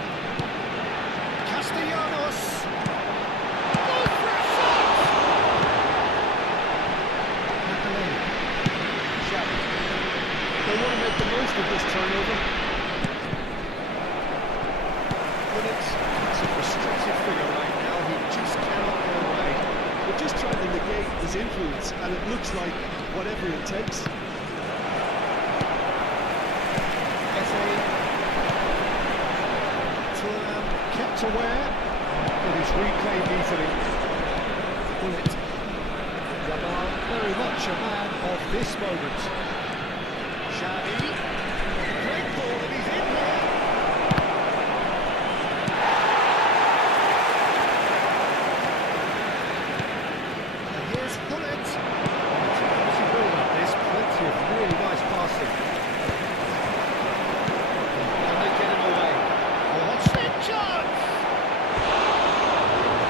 Castellanos! Oh, for a shot! Makalena. Xavi. They want to make the most of this turnover. But it's a frustrated figure right now. He just cannot get away. They're just trying to negate his influence, and it looks like whatever it takes. Thuram kept aware, but he's reclaimed easily. Bullet. Jamal very much a man of this moment. Xavi. Great ball, and he's in here. And here's Bullet. It's a quality build-up. There's plenty of really nice passing. And they get him away. What's the chance?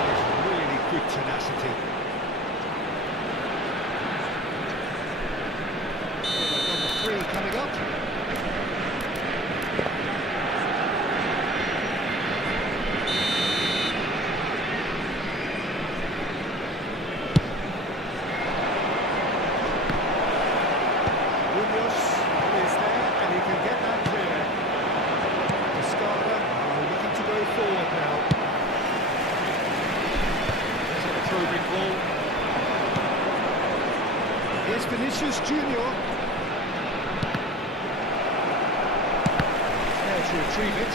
There's really good tenacity. Number 3 coming up. Vinicius Junior. There to retrieve it.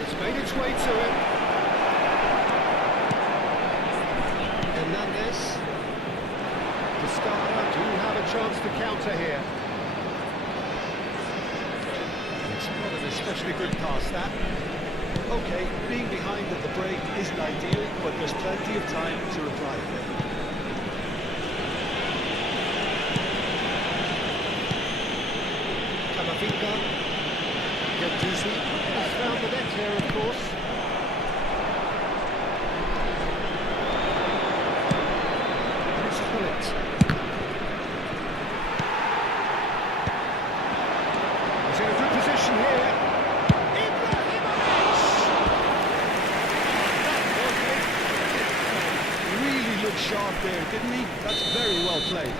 It's made its way to him. Hernandez. Descarga do have a chance to counter here. It's not an especially good pass, that. Okay, being behind at the break isn't ideal, but there's plenty of time to reply. Camavinga. Gendouzi has found the net here, of course. It's Hullet. He's in a good position here. Really looked sharp there, didn't he? That's very well played.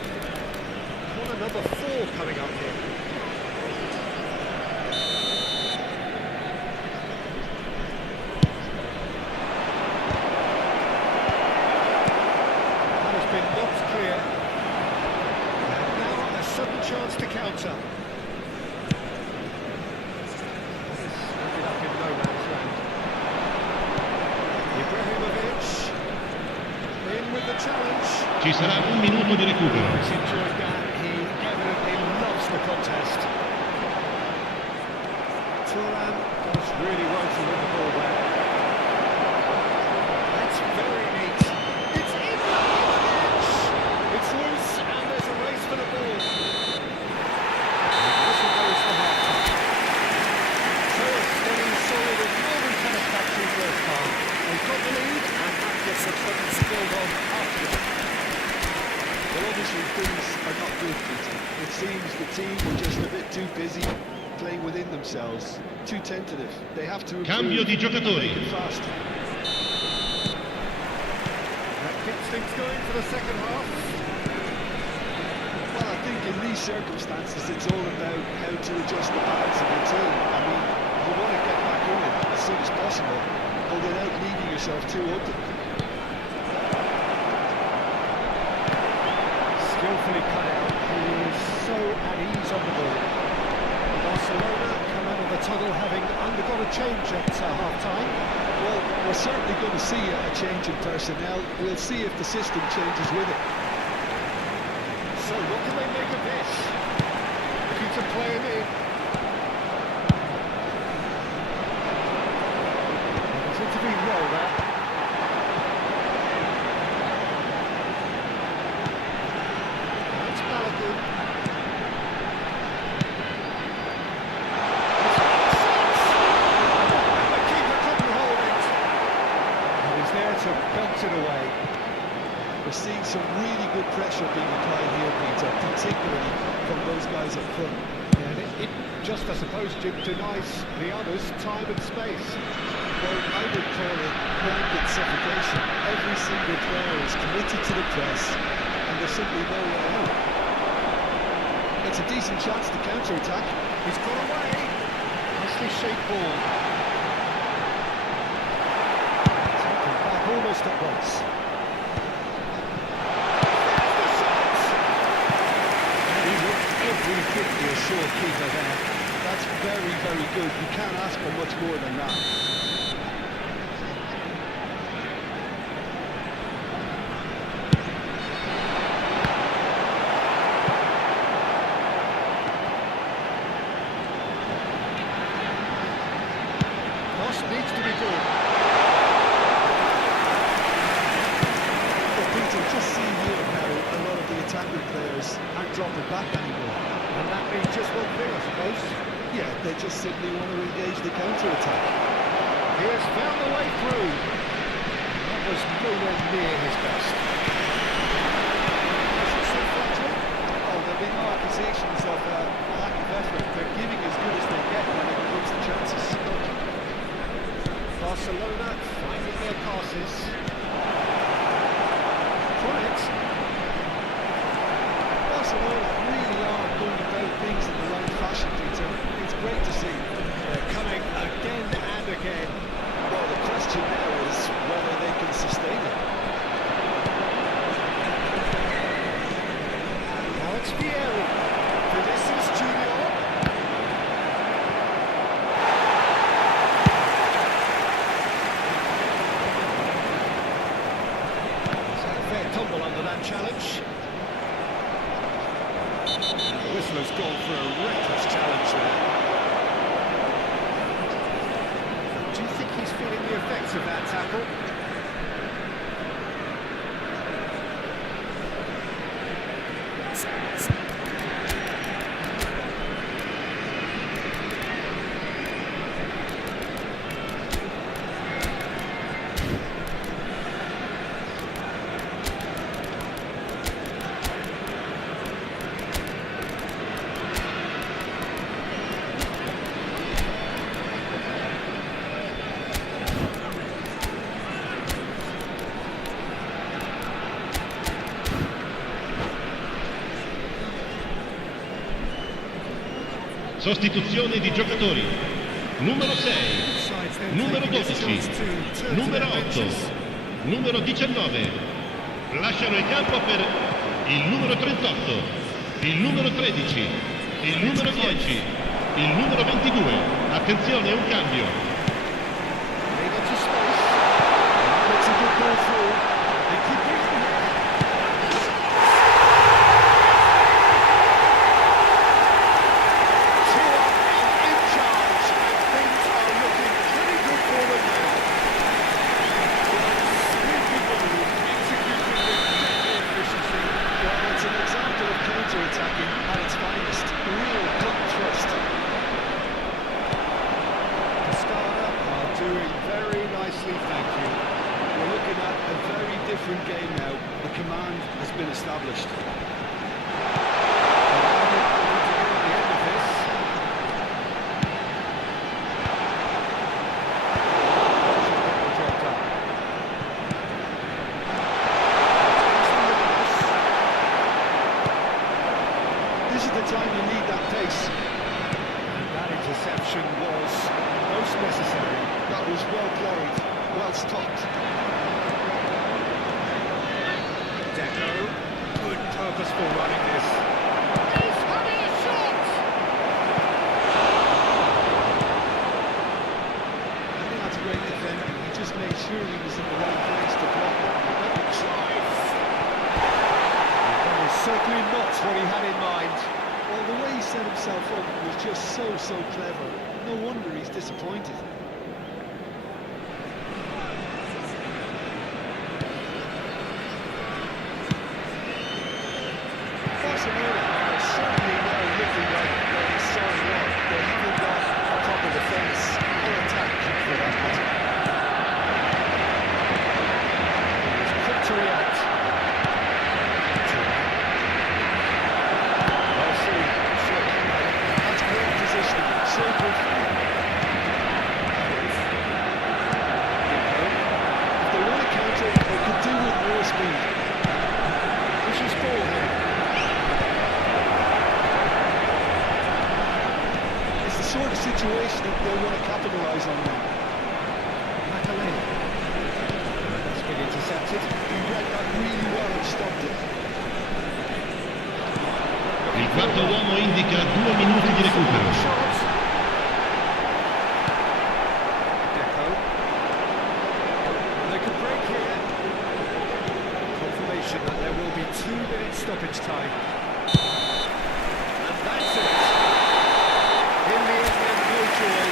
Corner number 4 coming up here. That has been knocked clear. And now a sudden chance to counter. This ended up in no man's land. Ibrahimovic. In with the challenge. Ci sarà un minuto di recupero. He's enjoyed that. He evidently loves the contest. Thuram does really well to win the ball there. That's very neat. It's Ibrahimovic. It's loose and there's a race for the ball. And whistle goes for half-time. So a steady, solid and more than satisfactory first half. They've got the lead and that gets them something to build on after that. Well, obviously things are not good, Peter. It seems the team were just a bit too busy playing within themselves, too tentative. They have to improve. Cambio di giocatori. Make it fast. That gets things going for the second half. Well, I think in these circumstances it's all about how to adjust the balance of your team. I mean, you want to get back in it as soon as possible, but without leaving yourself too open. Skillfully cut out. He is so at ease on the ball. Barcelona come out of the tunnel having undergone a change at half-time. Well, we're certainly going to see a change in personnel. We'll see if the system changes with it. So what can they make of this? Looking to play him in. It's intervened well there. That's Balogun. And the keeper couldn't hold it. And he's there to belt it away. We're seeing some really good pressure being applied here, Peter, particularly from those guys up front. And it just, I suppose, denies the others time and space. Well, I would call it blanket suffocation. Every single player is committed to the press, and there's simply no way out. It's a decent chance to counter-attack. He's got away. Nicely shaped ball. Taken back almost at once. There's the shot! And he looked every bit the assured keeper there. That's very, very good. You can't ask for much more than that. Needs to be good. But Peter, just see here how a lot of the attacking players aren't dropping back anymore. And that means just one thing, I suppose. Yeah, they just simply want to engage the counter-attack. He has found the way through. That was nowhere near his best. Oh, there'll be no accusations of lack of effort. They're giving as good as they get when it comes to chances. Barcelona finding their passes. Correct. Barcelona really are going about things in the right fashion, Peter. It's great to see. They're coming again and again. Well, the question now is whether they can sustain it. trouble under that challenge. And the whistler's gone for a reckless challenge there. Do you think he's feeling the effects of that tackle? Sostituzione di giocatori. Numero 6, numero 12, numero 8, numero 19. Lasciano il campo per il numero 38, il numero 13, il numero 10, il numero 22. Attenzione, un cambio. Different game now. The command has been established. This is the time you need that pace. And that interception was most necessary. That was well played, well stopped. Good purposeful running this. He's having a shot! I think that's great defending. He just made sure he was in the right place to block it. Let him drive. That is certainly not what he had in mind. Well, the way he set himself up was just so clever. No wonder he's disappointed. Sort of situation that they want to capitalise on now. That's been intercepted. He read that really well and stopped it. Il quarto uomo indica 2 minuti di recupero. They could break here. Confirmation that there will be 2 minutes stoppage time. And that's it. In the end, there's no joy.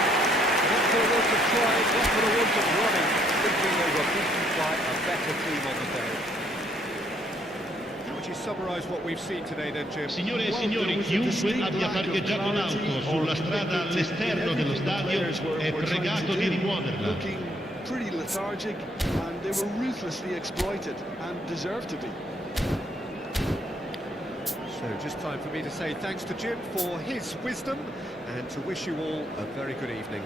Not for the want of trying, not for the want of running. Thinking they were beaten by a better team on the day. How would you summarise what we've seen today then, Jim? Signore e signori, chiunque abbia parcheggiato l'auto sulla strada all'esterno dello stadio è pregato di rimuoverla. Looking pretty lethargic, and they were ruthlessly exploited and deserved to be. So just time for me to say thanks to Jim for his wisdom and to wish you all a very good evening.